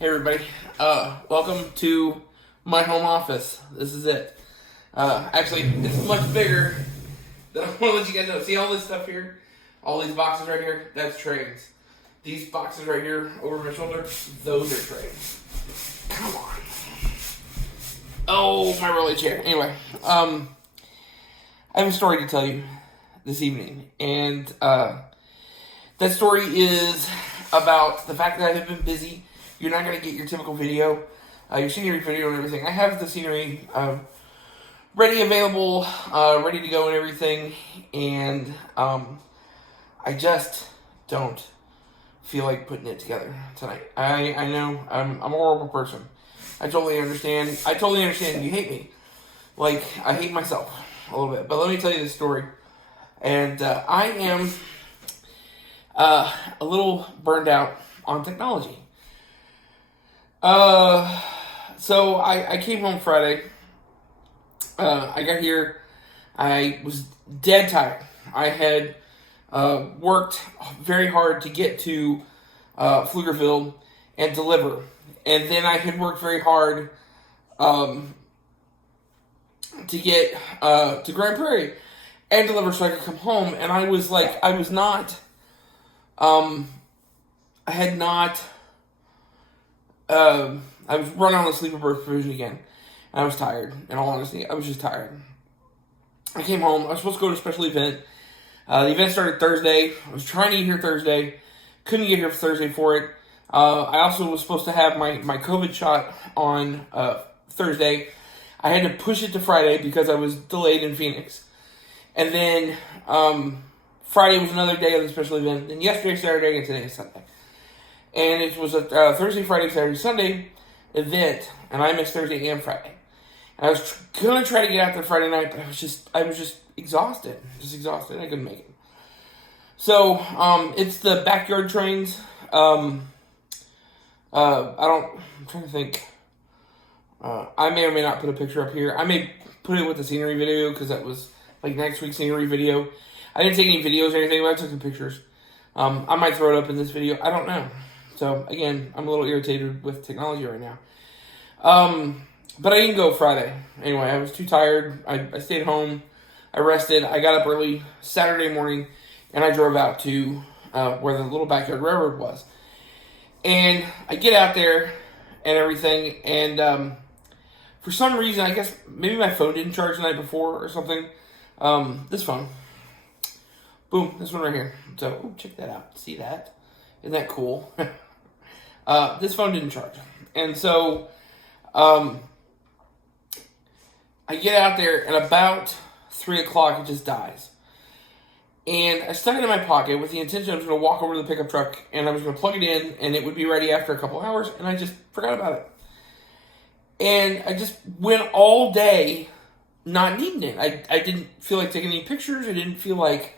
Hey everybody, welcome to my home office. This is it. Actually, it's much bigger than I want to let you guys know. See all this stuff here? All these boxes right here? That's trays. These boxes right here over my shoulder, those are trays. Come on. Oh, my rolly chair. Anyway, I have a story to tell you this evening. And that story is about the fact that I have been busy. You're not going to get your typical video, your scenery video and everything. I have the scenery ready, available, ready to go and everything. And I just don't feel like putting it together tonight. I know I'm a horrible person. I totally understand. You hate me. Like, I hate myself a little bit. But let me tell you this story. And I am a little burned out on technology. So I came home Friday. I got here. I was dead tired. I had worked very hard to get to Pflugerville and deliver. And then I had worked very hard to get to Grand Prairie and deliver so I could come home. And I was like, I was not, I had not, I was running on the sleeper berth provision again. And I was tired. In all honesty, I was just tired. I came home. I was supposed to go to a special event. The event started Thursday. I was trying to get here Thursday. Couldn't get here for Thursday for it. I also was supposed to have my COVID shot on Thursday. I had to push it to Friday because I was delayed in Phoenix. And then Friday was another day of the special event. And yesterday, Saturday, and today is Sunday. And it was a Thursday, Friday, Saturday, Sunday event. And I missed Thursday and Friday. And I was going to try to get out there Friday night, but I was just exhausted. Just exhausted. I couldn't make it. So, it's the backyard trains. I'm trying to think. I may or may not put a picture up here. I may put it with the scenery video because that was like next week's scenery video. I didn't take any videos or anything, but I took some pictures. I might throw it up in this video. I don't know. So, again, I'm a little irritated with technology right now. But I didn't go Friday. Anyway, I was too tired. I stayed home. I rested. I got up early Saturday morning, and I drove out to where the little backyard railroad was. And I get out there and everything, and for some reason, I guess maybe my phone didn't charge the night before or something. This phone. Boom, this one right here. So, check that out. See that? Isn't that cool? This phone didn't charge. And so, I get out there, and about 3 o'clock, it just dies. And I stuck it in my pocket with the intention I was going to walk over to the pickup truck, and I was going to plug it in, and it would be ready after a couple hours, and I just forgot about it. And I just went all day not needing it. I didn't feel like taking any pictures. I didn't feel like...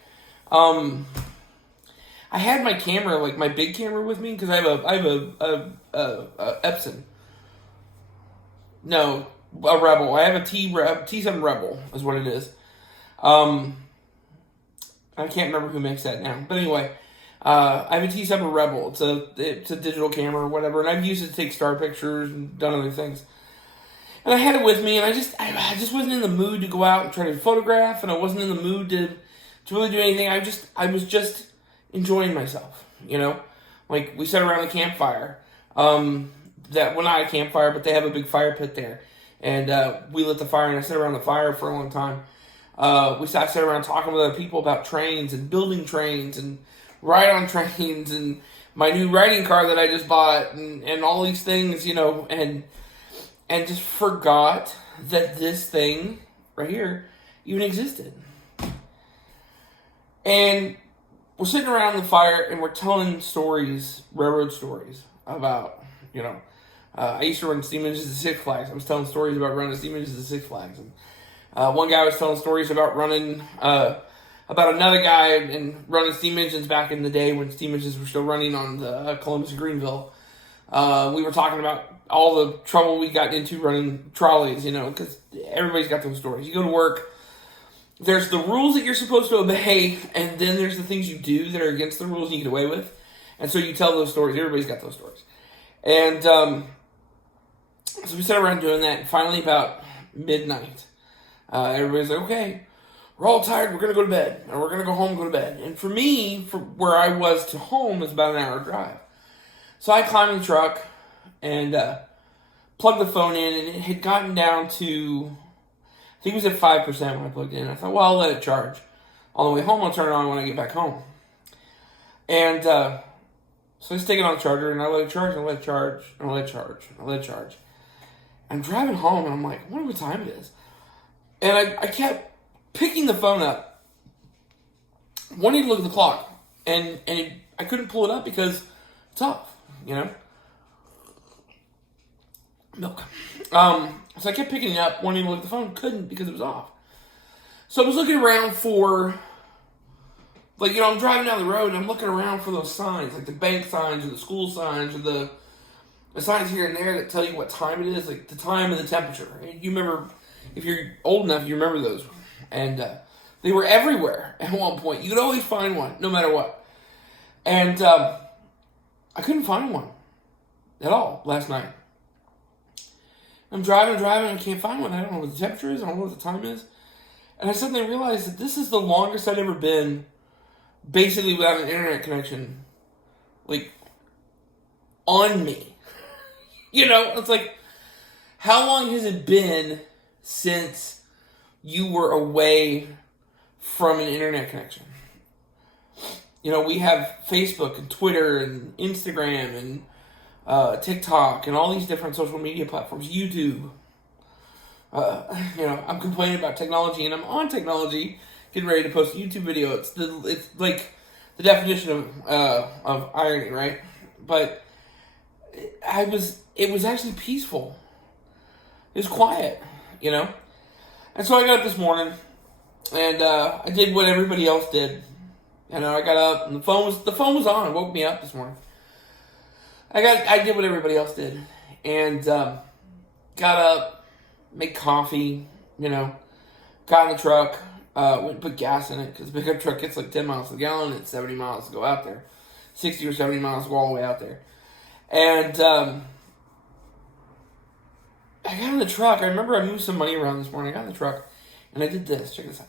I had my camera, like my big camera with me, because I have a Epson. No, a Rebel. I have a T7 Rebel is what it is. I can't remember who makes that now. But anyway, I have a T7 Rebel. It's a digital camera or whatever, and I've used it to take star pictures and done other things. And I had it with me, and I just wasn't in the mood to go out and try to photograph, and I wasn't in the mood to really do anything. I was just enjoying myself, you know? Like, we sat around the campfire. That well, not a campfire, but they have a big fire pit there. And we lit the fire, and I sat around the fire for a long time. We sat around talking with other people about trains and building trains and ride on trains and my new riding car that I just bought and all these things, you know, and just forgot that this thing right here even existed. And we're sitting around the fire and we're telling stories, railroad stories about, you know, I used to run steam engines at Six Flags. I was telling stories about running steam engines at Six Flags. And one guy was telling stories about running, about another guy and running steam engines back in the day when steam engines were still running on the Columbus and Greenville. We were talking about all the trouble we got into running trolleys, you know, because everybody's got those stories. You go to work, there's the rules that you're supposed to obey, and then there's the things you do that are against the rules and you get away with. And so you tell those stories. Everybody's got those stories. And so we sat around doing that, and finally about midnight, everybody's like, okay, we're all tired, we're going to go to bed, and we're going to go home and go to bed. And for me, from where I was to home is about an hour drive. So I climbed in the truck and plugged the phone in, and it had gotten down to, I think it was at 5% when I plugged it in. I thought, well, I'll let it charge. On the way home, I'll turn it on when I get back home. And so I stick it on the charger, and I let it charge, and I let it charge, and I let it charge, and I let it charge. I'm driving home, and I'm like, I wonder what time it is. And I kept picking the phone up, wanting to look at the clock, and I couldn't pull it up because it's off, you know? Milk. So I kept picking it up, wanting to look at the phone, couldn't because it was off. So I was looking around for, like, you know, I'm driving down the road, and I'm looking around for those signs, like the bank signs, or the school signs, or the signs here and there that tell you what time it is, like the time and the temperature. You remember, if you're old enough, you remember those. And they were everywhere at one point. You could always find one, no matter what. And I couldn't find one at all last night. I'm driving, I can't find one. I don't know what the temperature is, I don't know what the time is. And I suddenly realized that this is the longest I'd ever been basically without an internet connection, like, on me. You know, it's like, how long has it been since you were away from an internet connection? You know, we have Facebook and Twitter and Instagram and TikTok and all these different social media platforms, YouTube. You know, I'm complaining about technology, and I'm on technology, getting ready to post a YouTube video. It's like the definition of irony, right? But it was actually peaceful. It was quiet, you know? And so I got up this morning, and I did what everybody else did. You know, I got up, and the phone was on. It woke me up this morning. I did what everybody else did, and got up, made coffee, you know, got in the truck, went and put gas in it, because the pickup truck gets like 10 miles to the gallon, and it's 70 miles to go out there. 60 or 70 miles to go all the way out there. And I got in the truck. I remember I moved some money around this morning. I got in the truck, and I did this. Check this out.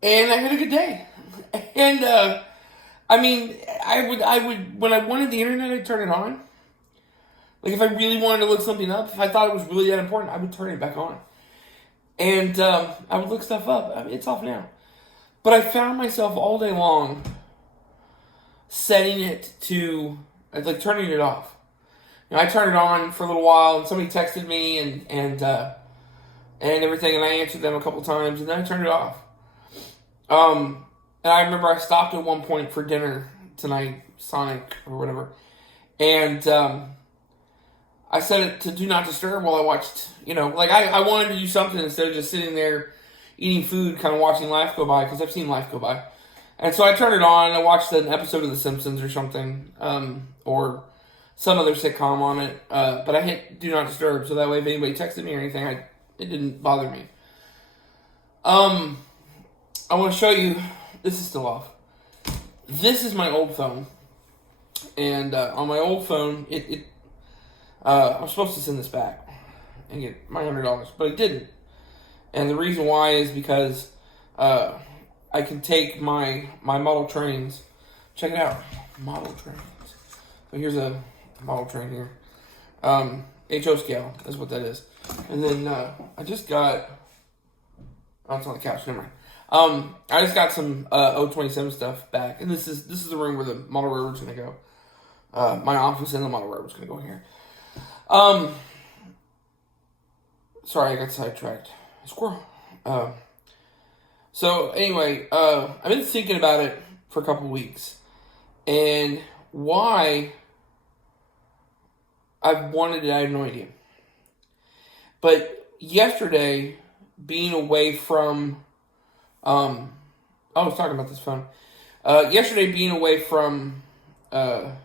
And I had a good day. And I mean, I would when I wanted the internet, I'd turn it on. Like, if I really wanted to look something up, if I thought it was really that important, I would turn it back on. And I would look stuff up. I mean, it's off now. But I found myself all day long setting it to, like, turning it off. You know, I turned it on for a little while, and somebody texted me and everything, and I answered them a couple times, and then I turned it off. And I remember I stopped at one point for dinner tonight, Sonic or whatever, and I set it to do not disturb while I watched, you know, like I wanted to do something instead of just sitting there eating food, kind of watching life go by, because I've seen life go by. And so I turned it on, and I watched an episode of The Simpsons or something, or some other sitcom on it, but I hit do not disturb, so that way if anybody texted me or anything, it didn't bother me. I want to show you, this is still off. This is my old phone, and on my old phone, I'm supposed to send this back and get my $100, but I didn't. And the reason why is because I can take my model trains. Check it out, model trains. So here's a model train here. HO scale is what that is. And then I just got, oh, it's on the couch, never mind. I just got some 027 stuff back, and this is the room where the model railroad's gonna go. My office and the model railroad's gonna go in here. Sorry, I got sidetracked. Squirrel. So anyway, I've been thinking about it for a couple weeks, and why I've wanted it, I have no idea. But yesterday, being away from, I was talking about this phone. Yesterday, being away from the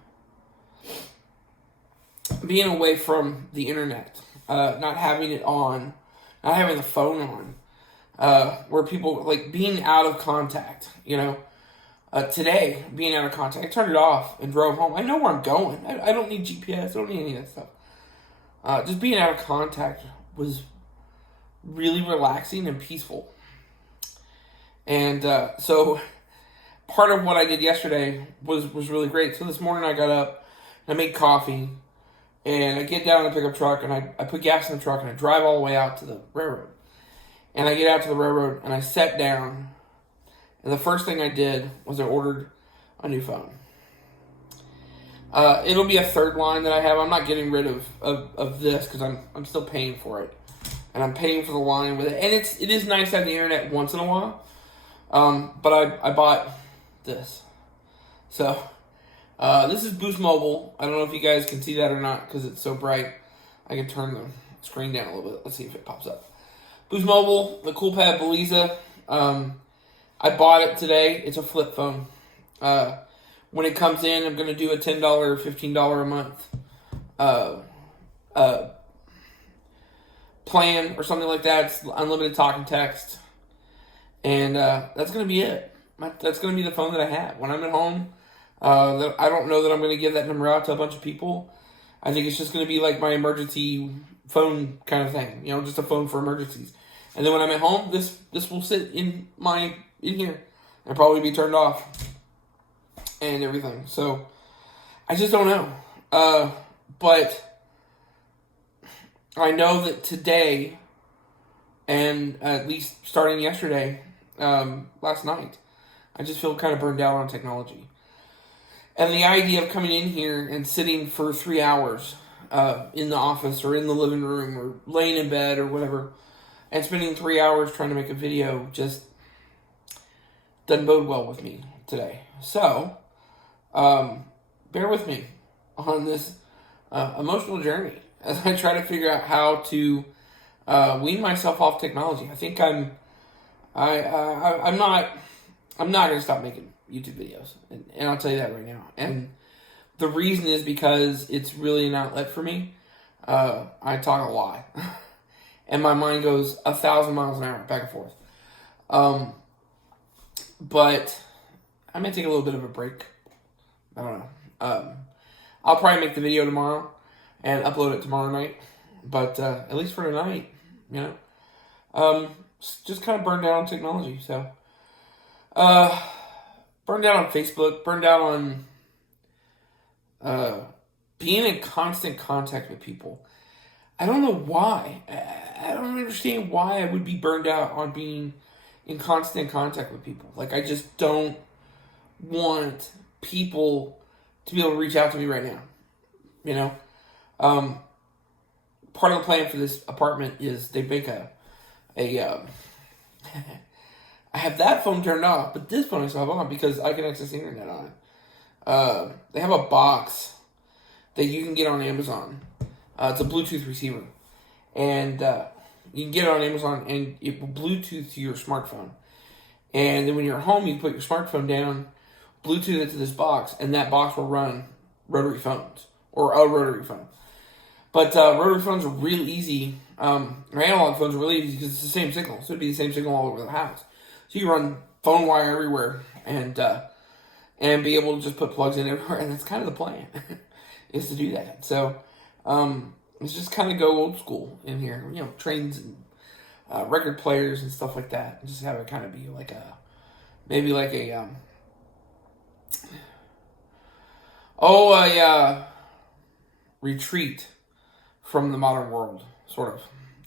internet, not having it on, not having the phone on, where people, like, being out of contact, you know. Today, being out of contact, I turned it off and drove home. I know where I'm going. I don't need GPS. I don't need any of that stuff. Just being out of contact was really relaxing and peaceful. And so part of what I did yesterday was really great. So this morning I got up, and I made coffee, and I get down in the pickup truck, and I put gas in the truck, and I drive all the way out to the railroad. And I get out to the railroad, and I sat down, and the first thing I did was I ordered a new phone. It'll be a third line that I have. I'm not getting rid of this because I'm still paying for it. And I'm paying for the line with it. And it is nice to have the internet once in a while. But I bought this. So, this is Boost Mobile. I don't know if you guys can see that or not because it's so bright. I can turn the screen down a little bit. Let's see if it pops up. Boost Mobile, the Coolpad Beliza. I bought it today. It's a flip phone. When it comes in, I'm going to do a $10 or $15 a month plan or something like that. It's unlimited talk and text. And that's going to be it. That's going to be the phone that I have. When I'm at home, I don't know that I'm going to give that number out to a bunch of people. I think it's just going to be like my emergency phone kind of thing. You know, just a phone for emergencies. And then when I'm at home, this will sit in here and probably be turned off and everything. So I just don't know. But I know that today, and at least starting yesterday, last night, I just feel kind of burned out on technology. And the idea of coming in here and sitting for 3 hours in the office or in the living room or laying in bed or whatever, and spending 3 hours trying to make a video just doesn't bode well with me today. So, bear with me on this emotional journey as I try to figure out how to wean myself off technology. I think I'm not going to stop making YouTube videos, and I'll tell you that right now. And the reason is because it's really an outlet for me. I talk a lot, and my mind goes 1,000 miles an hour back and forth. But I may take a little bit of a break. I don't know. I'll probably make the video tomorrow and upload it tomorrow night. But at least for tonight, you know, just kind of burned down on technology. So, burned down on Facebook, burned down on being in constant contact with people. I don't know why. I don't understand why I would be burned out on being in constant contact with people. Like, I just don't want people to be able to reach out to me right now. You know? Part of the plan for this apartment is they make I have that phone turned off, but this phone I still have on because I can access the internet on it. They have a box that you can get on Amazon. It's a Bluetooth receiver. And you can get it on Amazon, and it will Bluetooth to your smartphone. And then when you're home, you put your smartphone down, Bluetooth it to this box, and that box will run rotary phones, or a rotary phone. But rotary phones are real easy. Analog phones are really easy because it's the same signal. So it'd be the same signal all over the house. So you run phone wire everywhere and be able to just put plugs in everywhere. And that's kind of the plan, is to do that. So let's just kind of go old school in here. You know, trains and record players and stuff like that. And just have it kind of be like a retreat from the modern world, sort of.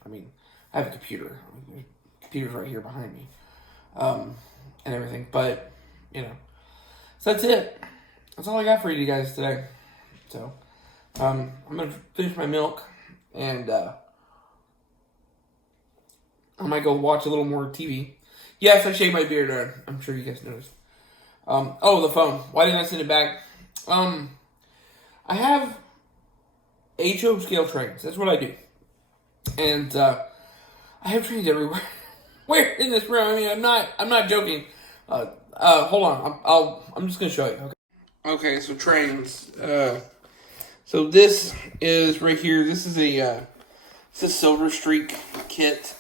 I mean, I have a computer. The computer's right here behind me, and everything. But, you know, so that's it. That's all I got for you guys today. So, I'm going to finish my milk, and I might go watch a little more TV. Yes, I shaved my beard. I'm sure you guys noticed. The phone. Why didn't I send it back? I have HO scale trains. That's what I do. And I have trains everywhere. Where in this room? I mean, I'm not joking. Hold on. I'm just gonna show you. Okay, so trains. So this is right here. This is a Silver Streak kit.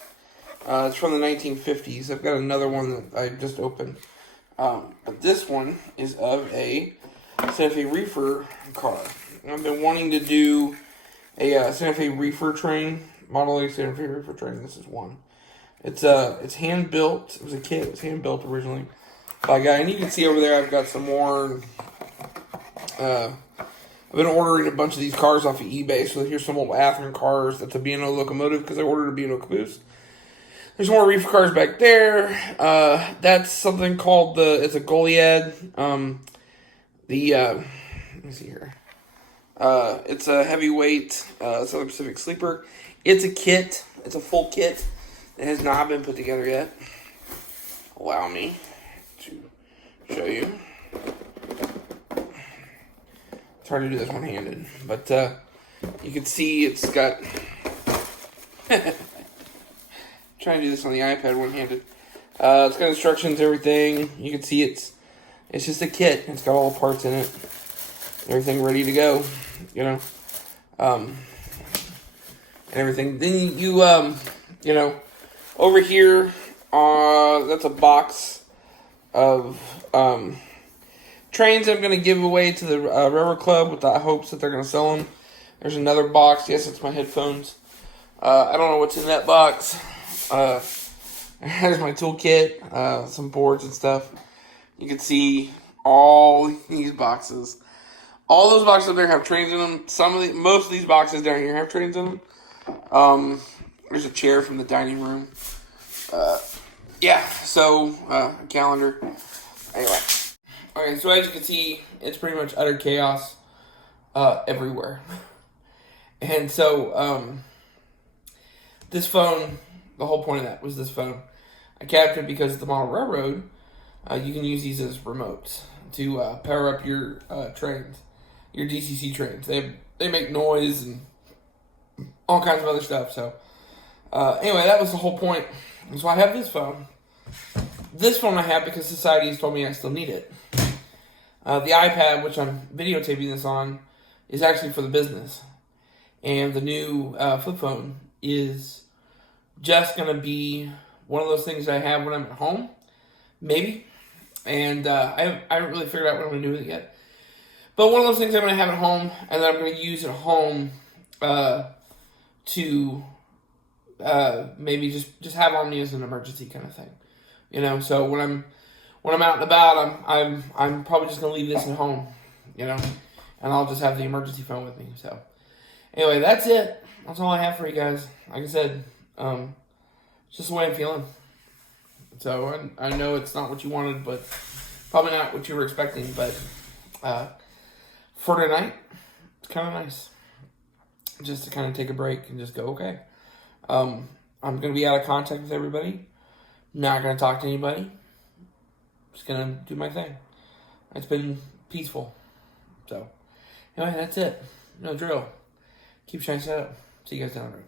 It's from the 1950s. I've got another one that I just opened. But this one is of a Santa Fe reefer car. I've been wanting to do a Santa Fe reefer train, Model A Santa Fe reefer train. This is one. It's hand built. It was a kit. It was hand built originally by a guy, and you can see over there I've got some more. I've been ordering a bunch of these cars off of eBay. So here's some old Athearn cars. That's a B&O locomotive because I ordered a B&O caboose. There's more reefer cars back there. That's something called it's a Goliad. Let me see here. It's a heavyweight Southern Pacific sleeper. It's a kit. It's a full kit. It has not been put together yet. Allow me to show you. It's hard to do this one-handed, but you can see it's got... trying to do this on the iPad one-handed. It's got instructions, everything. You can see it's just a kit. It's got all the parts in it. Everything ready to go, you know. And everything. Then you know, over here, that's a box of trains I'm going to give away to the Railroad Club with the hopes that they're going to sell them. There's another box. Yes, it's my headphones. I don't know what's in that box. There's my toolkit, some boards and stuff. You can see all these boxes. All those boxes up there have trains in them. Most of these boxes down here have trains in them. There's a chair from the dining room. Yeah, so, calendar. Anyway. Okay, so as you can see, it's pretty much utter chaos, everywhere. And so, this phone, the whole point of that was this phone. I kept it because the model railroad, you can use these as remotes to power up your trains, your DCC trains. They make noise and all kinds of other stuff. So anyway, that was the whole point. And so I have this phone. This phone I have because society has told me I still need it. The iPad, which I'm videotaping this on, is actually for the business. And the new flip phone is just going to be one of those things I have when I'm at home, maybe. And I haven't really figured out what I'm going to do with it yet. But one of those things I'm going to have at home, and that I'm going to use at home to maybe just have on me as an emergency kind of thing. You know, so when I'm out and about, I'm probably just going to leave this at home, you know, and I'll just have the emergency phone with me. So anyway, that's it. That's all I have for you guys. Like I said, it's just the way I'm feeling. So I know it's not what you wanted, but probably not what you were expecting. But for tonight, it's kind of nice just to kind of take a break and just go, okay. I'm going to be out of contact with everybody. Not going to talk to anybody. Just going to do my thing. It's been peaceful. So anyway, that's it. No drill. Keep shining up. See you guys down the road.